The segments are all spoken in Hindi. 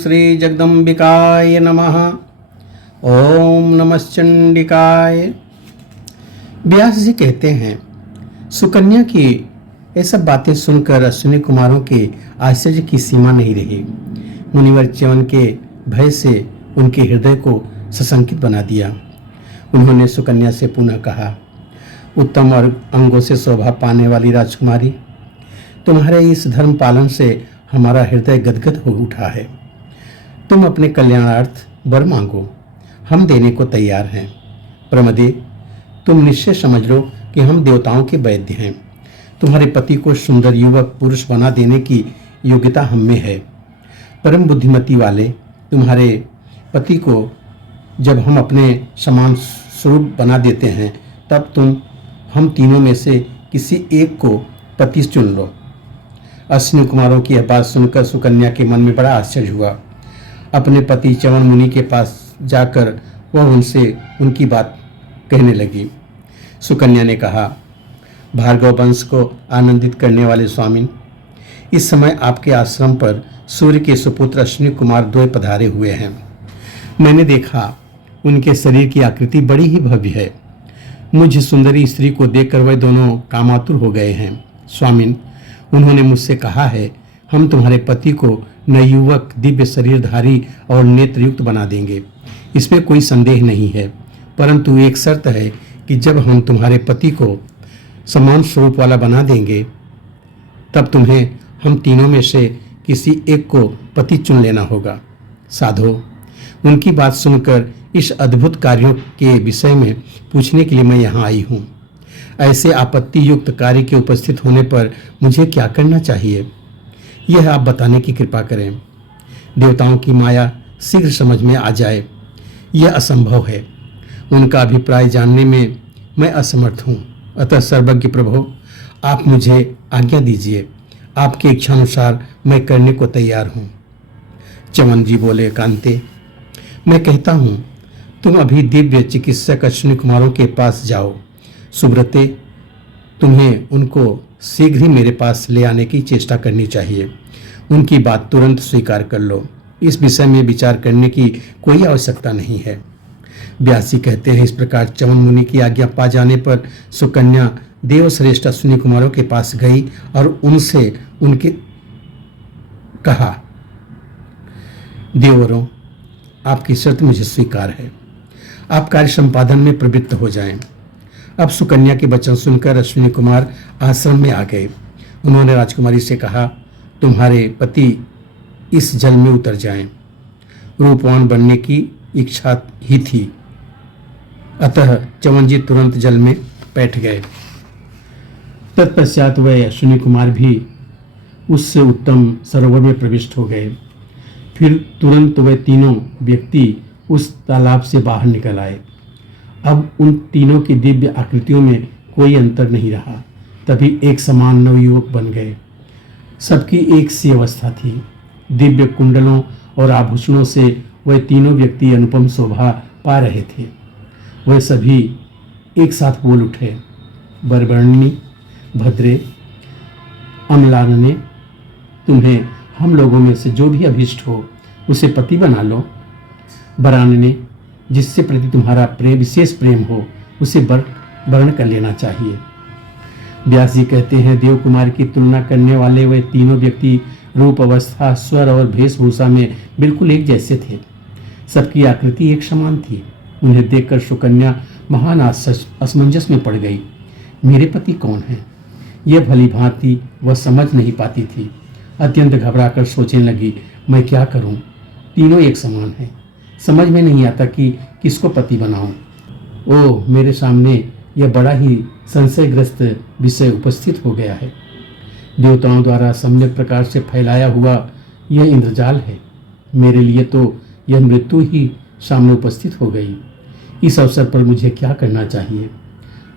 श्री जगदम्बिकाय नमः। ओम नमश्चंडिकाय। व्यास जी कहते हैं, सुकन्या की ये सब बातें सुनकर अश्विनी कुमारों के आश्चर्य की सीमा नहीं रही। मुनिवर च्यवन के भय से उनके हृदय को सशंकित बना दिया। उन्होंने सुकन्या से पुनः कहा, उत्तम और अंगों से शोभा पाने वाली राजकुमारी, तुम्हारे इस धर्म पालन से हमारा हृदय गदगद हो उठा है। तुम अपने कल्याणार्थ वर मांगो, हम देने को तैयार हैं। प्रमदे, तुम निश्चय समझ लो कि हम देवताओं के वैद्य हैं। तुम्हारे पति को सुंदर युवक पुरुष बना देने की योग्यता हम में है। परम बुद्धिमती वाले तुम्हारे पति को जब हम अपने समान स्वरूप बना देते हैं, तब तुम हम तीनों में से किसी एक को पति चुन लो। अश्विनी कुमारों की यह बात सुनकर सुकन्या के मन में बड़ा आश्चर्य हुआ। अपने पति च्यवन मुनि के पास जाकर वह उनसे उनकी बात कहने लगी। सुकन्या ने कहा, भार्गव वंश को आनंदित करने वाले स्वामिन, इस समय आपके आश्रम पर सूर्य के सुपुत्र अश्विनी कुमार द्वय पधारे हुए हैं। मैंने देखा उनके शरीर की आकृति बड़ी ही भव्य है। मुझ सुंदरी स्त्री को देखकर वह दोनों कामातुर हो गए हैं। स्वामिन, उन्होंने मुझसे कहा है, हम तुम्हारे पति को नवयुवक दिव्य शरीरधारी और नेत्रयुक्त बना देंगे। इसमें कोई संदेह नहीं है, परंतु एक शर्त है कि जब हम तुम्हारे पति को समान स्वरूप वाला बना देंगे, तब तुम्हें हम तीनों में से किसी एक को पति चुन लेना होगा। साधो, उनकी बात सुनकर इस अद्भुत कार्यों के विषय में पूछने के लिए मैं यहाँ आई हूँ। ऐसे आपत्ति युक्त कार्य के उपस्थित होने पर मुझे क्या करना चाहिए, यह आप बताने की कृपा करें। देवताओं की माया शीघ्र समझ में आ जाए, यह असंभव है। उनका अभिप्राय जानने में मैं असमर्थ हूँ। अतः सर्वज्ञ प्रभु, आप मुझे आज्ञा दीजिए। आपकी इच्छानुसार मैं करने को तैयार हूँ। च्यवन जी बोले, कांते, मैं कहता हूँ तुम अभी दिव्य चिकित्सक अश्विनी कुमारों के पास जाओ। सुब्रते, तुम्हें उनको शीघ्र ही मेरे पास ले आने की चेष्टा करनी चाहिए। उनकी बात तुरंत स्वीकार कर लो। इस विषय में विचार करने की कोई आवश्यकता नहीं है। व्यास जी कहते हैं, इस प्रकार च्यवन मुनि की आज्ञा पा जाने पर सुकन्या देवश्रेष्ठ अश्विनी कुमारों के पास गई और उनसे उनके कहा, देवरों, आपकी शर्त मुझे स्वीकार है। आप कार्य संपादन में प्रवृत्त हो जाएं। अब सुकन्या के वचन सुनकर अश्विनी कुमार आश्रम में आ गए। उन्होंने राजकुमारी से कहा, तुम्हारे पति इस जल में उतर जाएं। रूपवान बनने की इच्छा ही थी। अतः च्यवन जी तुरंत जल में बैठ गए। तत्पश्चात वह अश्विनी कुमार भी उससे उत्तम सरोवर में प्रविष्ट हो गए। फिर तुरंत वह तीनों व्यक्ति उस तालाब से बाहर निकल आए। अब उन तीनों की दिव्य आकृतियों में कोई अंतर नहीं रहा। तभी एक समान नवयुवक बन गए। सबकी एक सी अवस्था थी। दिव्य कुंडलों और आभूषणों से वह तीनों व्यक्ति अनुपम शोभा पा रहे थे। वह सभी एक साथ बोल उठे, बरबर्णी, भद्रे, अम्लानने, तुम्हें हम लोगों में से जो भी अभिष्ट हो उसे पति बना लो। वरानने, जिससे प्रति तुम्हारा प्रेम विशेष प्रेम हो उसे वर्ण कर लेना चाहिए। व्यास जी कहते हैं, देव कुमार की तुलना करने वाले वे तीनों व्यक्ति रूप, अवस्था, स्वर और वेशभूषा में बिल्कुल एक जैसे थे। सबकी आकृति एक समान थी। उन्हें देखकर सुकन्या महान असमंजस में पड़ गई। मेरे पति कौन है, यह भली भांति वह समझ नहीं पाती थी। अत्यंत घबराकर सोचने लगी, मैं क्या करूं? तीनों एक समान हैं। समझ में नहीं आता कि किसको पति बनाऊं। ओह, मेरे सामने यह बड़ा ही संशयग्रस्त विषय उपस्थित हो गया है। देवताओं द्वारा सम्यक प्रकार से फैलाया हुआ यह इंद्रजाल है। मेरे लिए तो यह मृत्यु ही सामने उपस्थित हो गई। इस अवसर पर मुझे क्या करना चाहिए?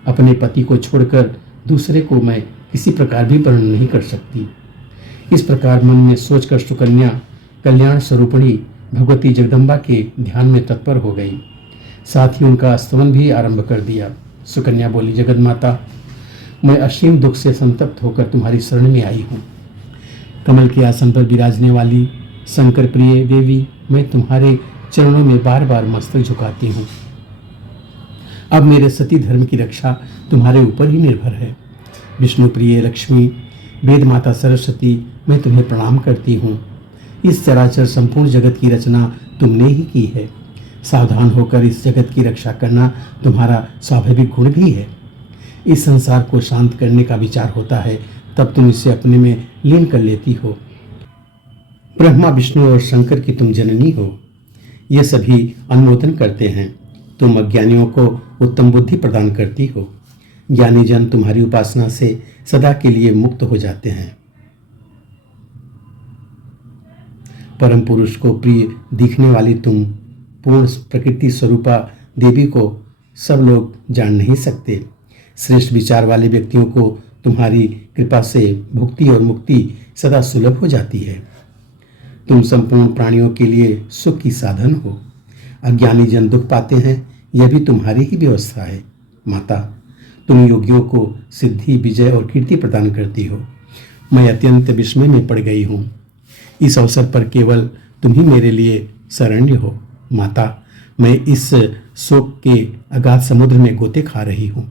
अपने पति को छोड़कर दूसरे को मैं किसी प्रकार भी वर्णन नहीं कर सकती। इस प्रकार मन में सोचकर सुकन्या कल्याण स्वरूपिणी भगवती जगदम्बा के ध्यान में तत्पर हो गई। साथ ही उनका स्तवन भी आरंभ कर दिया। सुकन्या बोली, जगन्माता, मैं असीम दुख से संतप्त होकर तुम्हारी शरण में आई हूँ। कमल के आसन पर विराजने वाली शंकर प्रिय देवी, मैं तुम्हारे चरणों में बार बार मस्तक झुकाती हूँ। अब मेरे सती धर्म की रक्षा तुम्हारे ऊपर ही निर्भर है। विष्णु प्रिय लक्ष्मी, वेद माता सरस्वती, मैं तुम्हें प्रणाम करती हूँ। इस चराचर संपूर्ण जगत की रचना तुमने ही की है। सावधान होकर इस जगत की रक्षा करना तुम्हारा स्वाभाविक गुण भी है। इस संसार को शांत करने का विचार होता है तब तुम इसे अपने में लीन कर लेती हो। ब्रह्मा विष्णु और शंकर की तुम जननी हो, ये सभी अनुमोदन करते हैं। तुम अज्ञानियों को उत्तम बुद्धि प्रदान करती हो। ज्ञानी जन तुम्हारी उपासना से सदा के लिए मुक्त हो जाते हैं। परम पुरुष को प्रिय दिखने वाली तुम पूर्ण प्रकृति स्वरूपा देवी को सब लोग जान नहीं सकते। श्रेष्ठ विचार वाले व्यक्तियों को तुम्हारी कृपा से भुक्ति और मुक्ति सदा सुलभ हो जाती है। तुम संपूर्ण प्राणियों के लिए सुख की साधन हो। अज्ञानी जन दुख पाते हैं, यह भी तुम्हारी ही व्यवस्था है। माता, तुम योगियों को सिद्धि, विजय और कीर्ति प्रदान करती हो। मैं अत्यंत विस्मय में पड़ गई हूँ। इस अवसर पर केवल तुम ही मेरे लिए शरण्य हो। माता, मैं इस शोक के अगाध समुद्र में गोते खा रही हूँ।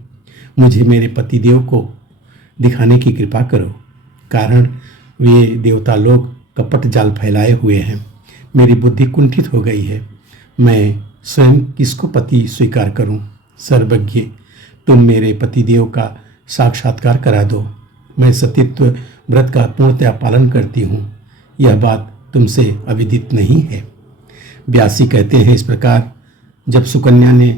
मुझे मेरे पतिदेव को दिखाने की कृपा करो, कारण वे देवता लोग कपट जाल फैलाए हुए हैं। मेरी बुद्धि कुंठित हो गई है। मैं स्वयं किसको पति स्वीकार करूं? सर्वज्ञ, तुम मेरे पतिदेव का साक्षात्कार करा दो। मैं सतीत्व व्रत का पूर्णतया पालन करती हूँ। यह बात तुमसे अविदित नहीं है। व्यासी कहते हैं, इस प्रकार जब सुकन्या ने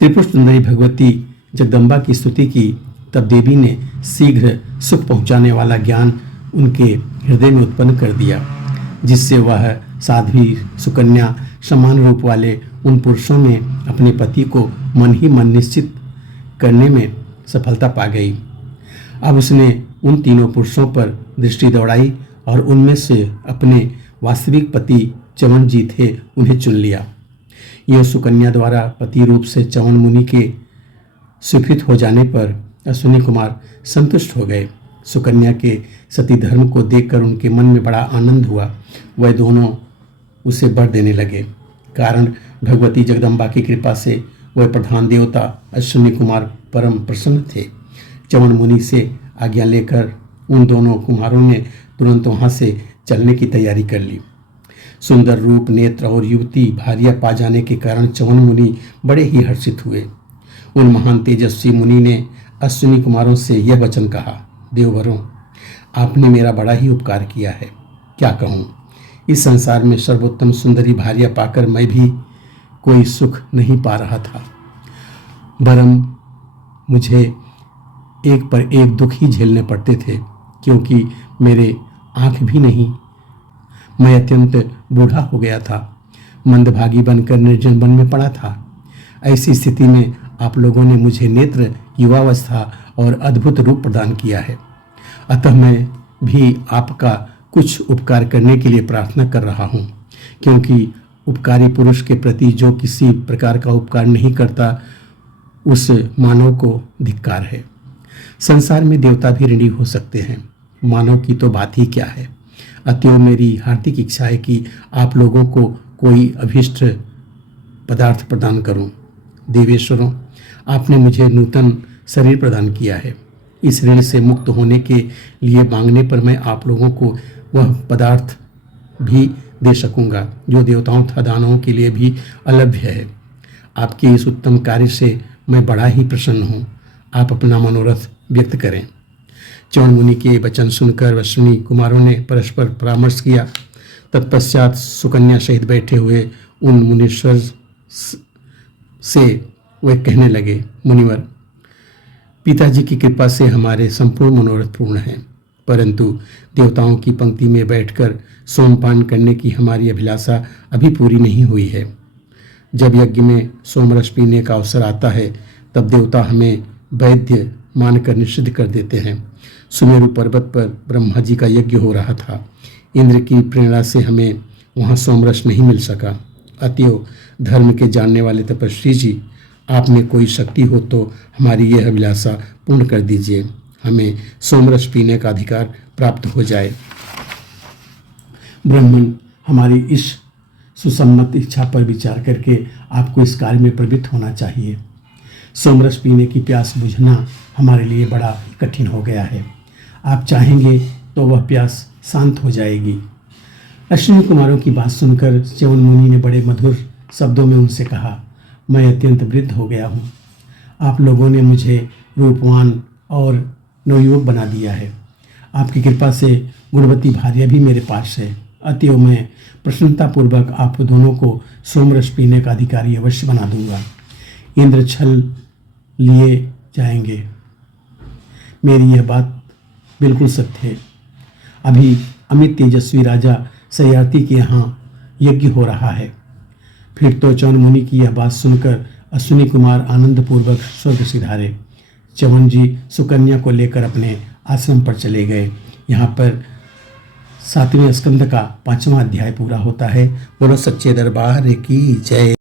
त्रिपुर सुंदरी भगवती जगदम्बा की स्तुति की, तब देवी ने शीघ्र सुख पहुँचाने वाला ज्ञान उनके हृदय में उत्पन्न कर दिया, जिससे वह साध्वी सुकन्या समान रूप वाले उन पुरुषों में अपने पति को मन ही मन निश्चित करने में सफलता पा गई। अब उसने उन तीनों पुरुषों पर दृष्टि दौड़ाई और उनमें से अपने वास्तविक पति च्यवन जी थे उन्हें चुन लिया। यह सुकन्या द्वारा पति रूप से च्यवन मुनि के स्वीकृत हो जाने पर अश्विनी कुमार संतुष्ट हो गए। सुकन्या के सती धर्म को देखकर उनके मन में बड़ा आनंद हुआ। वह दोनों उसे बर देने लगे। कारण भगवती जगदम्बा की कृपा से वह प्रधान देवता अश्विनी कुमार परम प्रसन्न थे। च्यवन मुनि से आज्ञा लेकर उन दोनों कुमारों ने तुरंत वहाँ से चलने की तैयारी कर ली। सुंदर रूप, नेत्र और युवती भार्या पा जाने के कारण च्यवन मुनि बड़े ही हर्षित हुए। उन महान तेजस्वी मुनि ने अश्विनी कुमारों से यह वचन कहा, देववरों, आपने मेरा बड़ा ही उपकार किया है। क्या कहूँ, इस संसार में सर्वोत्तम सुंदरी भार्या पाकर मैं भी कोई सुख नहीं पा रहा था, वरम मुझे एक पर एक दुख ही झेलने पड़ते थे, क्योंकि मेरे आँख भी नहीं। मैं अत्यंत बूढ़ा हो गया था, मंदभागी बनकर निर्जन वन में पड़ा था। ऐसी स्थिति में आप लोगों ने मुझे नेत्र, युवावस्था और अद्भुत रूप प्रदान किया है। अतः मैं भी आपका कुछ उपकार करने के लिए प्रार्थना कर रहा हूँ, क्योंकि उपकारी पुरुष के प्रति जो किसी प्रकार का उपकार नहीं करता, उस मानव को धिक्कार है। संसार में देवता भी ऋणी हो सकते हैं, मानव की तो बात ही क्या है। अतएव मेरी हार्दिक इच्छा है कि आप लोगों को कोई अभीष्ट पदार्थ प्रदान करूं। देवेश्वरों, आपने मुझे नूतन शरीर प्रदान किया है। इस ऋण से मुक्त होने के लिए मांगने पर मैं आप लोगों को वह पदार्थ भी दे सकूंगा जो देवताओं तथा दानवों के लिए भी अलभ्य है। आपके इस उत्तम कार्य से मैं बड़ा ही प्रसन्न हूँ। आप अपना मनोरथ व्यक्त करें। च्यवन मुनि के वचन सुनकर अश्विनी कुमारों ने परस्पर परामर्श किया। तत्पश्चात सुकन्या सहित बैठे हुए उन मुनीश्वर से वे कहने लगे, मुनिवर, पिताजी की कृपा से हमारे संपूर्ण मनोरथ पूर्ण हैं, परंतु देवताओं की पंक्ति में बैठकर सोमपान करने की हमारी अभिलाषा अभी पूरी नहीं हुई है। जब यज्ञ में सोमरस पीने का अवसर आता है, तब देवता हमें वैद्य मानकर निषिद्ध कर देते हैं। सुमेरु पर्वत पर ब्रह्मा जी का यज्ञ हो रहा था। इंद्र की प्रेरणा से हमें वहाँ सोमरस नहीं मिल सका। अतएव धर्म के जानने वाले तपस्वी जी, आप में कोई शक्ति हो तो हमारी यह अभिलाषा पूर्ण कर दीजिए, हमें सोमरस पीने का अधिकार प्राप्त हो जाए। ब्राह्मण, हमारी इस सुसम्मत इच्छा पर विचार करके आपको इस कार्य में प्रवृत्त होना चाहिए। सोमरस पीने की प्यास बुझना हमारे लिए बड़ा कठिन हो गया है। आप चाहेंगे तो वह प्यास शांत हो जाएगी। अश्विनी कुमारों की बात सुनकर च्यवन मुनि ने बड़े मधुर शब्दों में उनसे कहा, मैं अत्यंत वृद्ध हो गया हूँ। आप लोगों ने मुझे रूपवान और नवयुवक बना दिया है। आपकी कृपा से गुणवती भार्या भी मेरे पास है। अतएव मैं प्रसन्नतापूर्वक आप दोनों को सोमरस पीने का अधिकारी अवश्य बना दूंगा। इंद्र छल लिए जाएंगे। मेरी यह बात बिल्कुल सत्य है। अभी अमित तेजस्वी राजा सयाति के यहाँ यज्ञ हो रहा है। फिर तो च्यवन मुनि की यह बात सुनकर अश्विनी कुमार आनंदपूर्वक स्वर्ग सिधारे। च्यवन जी सुकन्या को लेकर अपने आश्रम पर चले गए। यहाँ पर 7वें स्कंद का 5वां अध्याय पूरा होता है। बोलो सच्चे दरबार की जय।